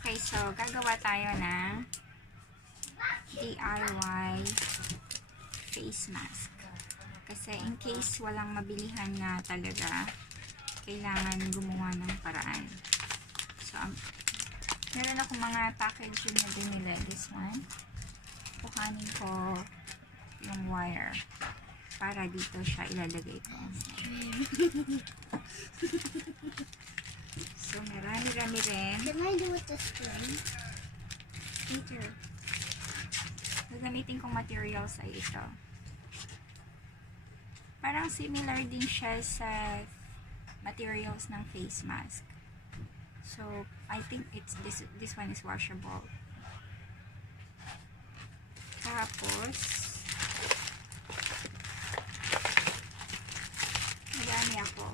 Okay, so gagawa tayo ng DIY face mask. Kasi in case walang mabilihan na talaga, kailangan gumawa ng paraan. So, meron ako mga packaging na binili. This one. Kuhanin ko yung wire para dito siya ilalagay ko. So, marami-rami rin. Can I do with the string? Later. Gagamitin kong materials ay ito. Parang similar din siya sa materials ng face mask. So, I think it's this one is washable. Tapos, madami ako.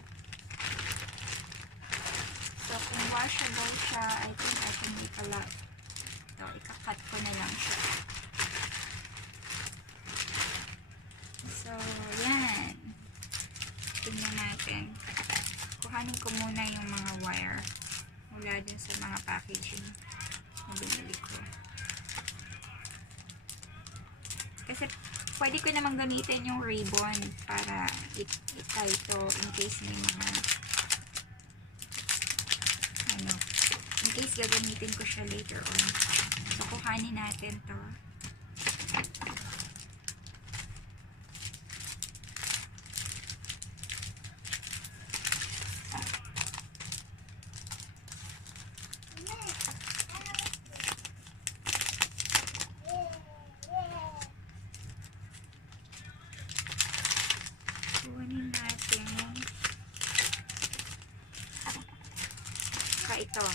So, kung washable siya, I think I can make a lot. Ito, ikakat ko na lang siya. So, yan. Tingnan natin. Kuhanin ko muna yung mga wire mula dun sa mga packaging na binili ko. Kasi, pwede ko namang gamitin yung ribbon para i-tie ito in case may mga in case gagamitin ko siya later on. So, kuhanin natin to. Kuhanin natin. Saka ito.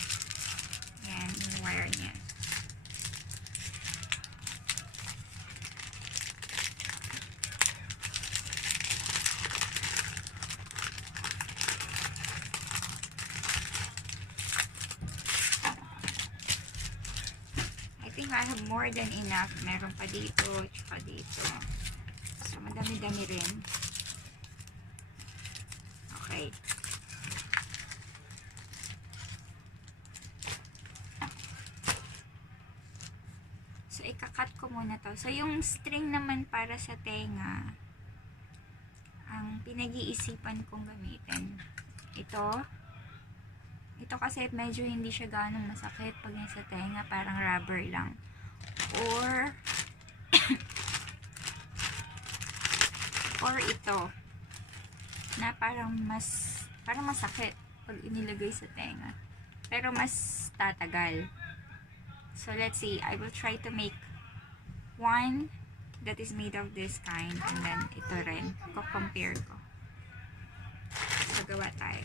Yan, yung wire niya. I think I have more than enough. Meron pa dito, tsaka dito. So, madami-dami rin. Okay. So, ikakat ko muna to. So, yung string naman para sa tenga, ang pinag-iisipan kong gamitin. Ito kasi medyo hindi siya ganong masakit pag nasa tenga, parang rubber lang. Or ito, na parang masakit pag inilagay sa tenga. Pero mas tatagal. So, let's see. I will try to make one that is made of this kind. And then, ito rin. Compare ko. So, gawa tayo.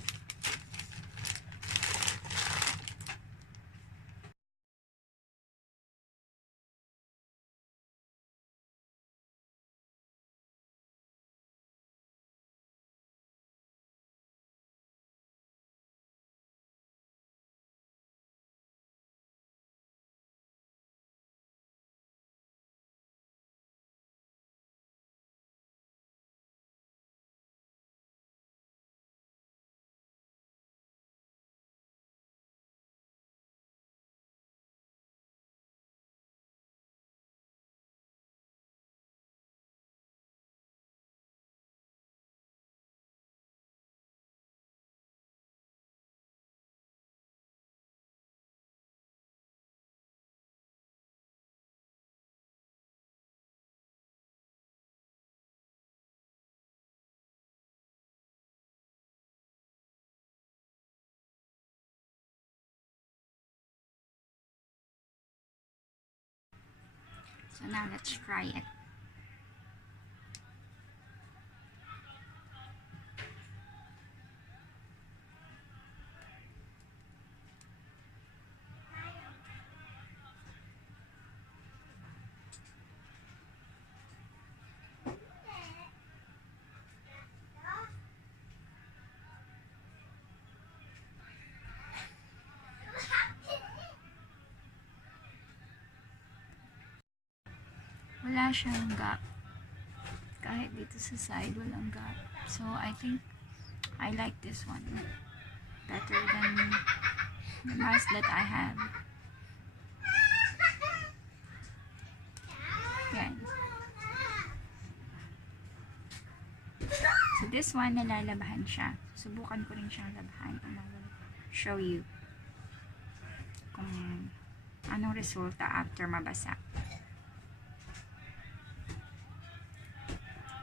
So, now let's try it. Wala siyang gap. Kahit dito sa side, walang gap. So, I think I like this one better than the mask that I have. Yan. So, this one, nalalabahan siya. Subukan ko rin siyang labahan. And I will show you kung anong resulta after mabasa.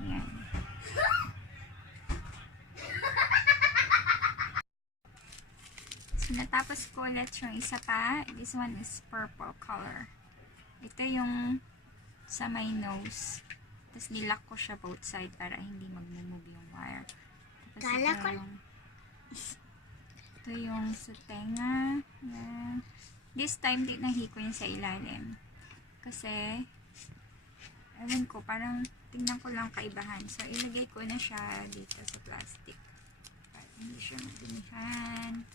Yan. So, natapos ko ulit yung isa pa. This one is purple color. Ito yung sa my nose. Tapos nilock ko siya both side para hindi mag-move yung wire. Tapos ito yung sa tenga. Yan. This time, tinahi ko yung sa ilalim. Kasi, ewan ko, parang tingnan ko lang kaibahan. So, ilagay ko na siya dito sa plastic. Para hindi siya madumihan.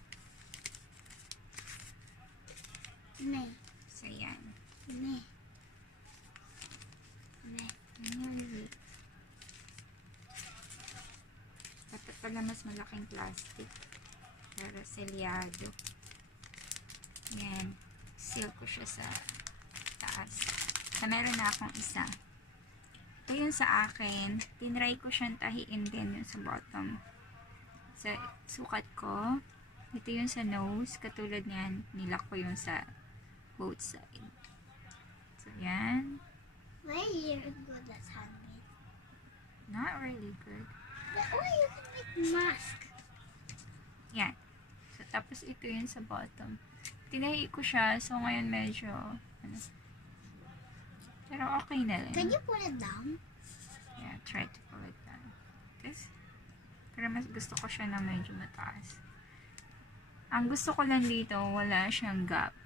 So, yan. Dapat pala mas malaking plastic para selyado. Yan. Seal ko siya sa taas. Na meron na akong isa. Ito yung sa akin. Tinry ko siyang tahiin din yung sa bottom. Sa sukat ko. Ito yung sa nose. Katulad niyan. Nilak ko yung sa both side. So, yan. Why are you good at handmade? Not really good. Why you can make mask? Yan. So, tapos ito yun sa bottom. Tinahi ko siya. So, ngayon medyo, pero okay na rin. Can you put it down? Yeah, try to pull it down. This. Pero mas gusto ko siya na medyo mataas. Ang gusto ko lang dito, wala siyang gap.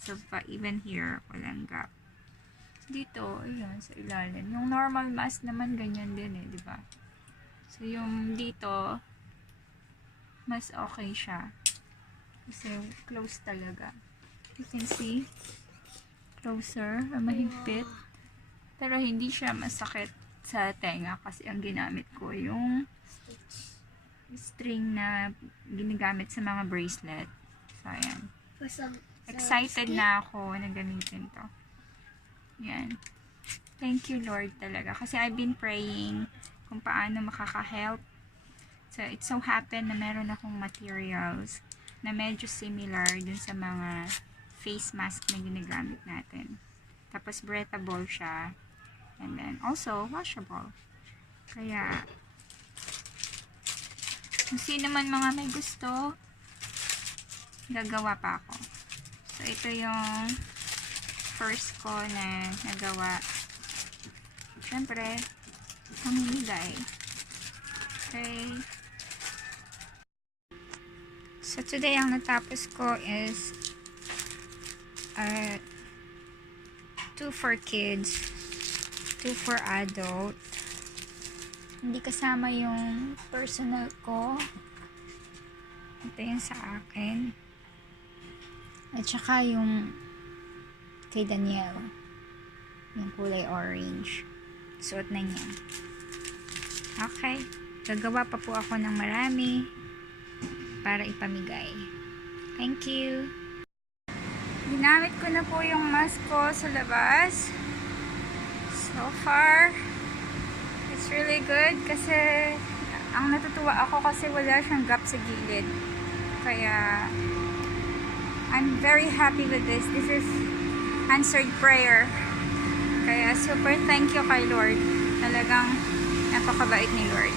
So, even here, walang gap. Dito, ayun, sa ilalim. Yung normal mask naman, ganyan din eh, di ba? So, yung dito, mas okay siya. Kasi, close talaga. You can see, closer, mahigpit. Pero, hindi siya masakit sa tenga kasi ang ginamit ko yung string na ginagamit sa mga bracelet. So, ayan. Excited na ako na gamitin to. Yan. Thank you, Lord, talaga. Kasi I've been praying kung paano makaka-help. So, it so happened na meron akong materials na medyo similar dun sa mga face mask na ginagamit natin. Tapos, breathable siya. And then, also, washable. Kaya, kung sino man mga may gusto, gagawa pa ako. So, ito yung first ko na nagawa. Siyempre, pamimigay. Okay. So, today, ang natapos ko is 2 for kids, 2 for adult. Hindi kasama yung personal ko. Ito yung sa akin. At saka yung kay Daniel. Yung kulay orange. Suot na niya. Okay. Gagawa pa po ako ng marami para ipamigay. Thank you. Ginamit ko na po yung mask ko sa labas. So far, it's really good kasi ang natutuwa ako kasi wala siyang gap sa gilid. Kaya I'm very happy with this. This is answered prayer. Kaya super thank you kay Lord. Talagang napakabait ni Lord.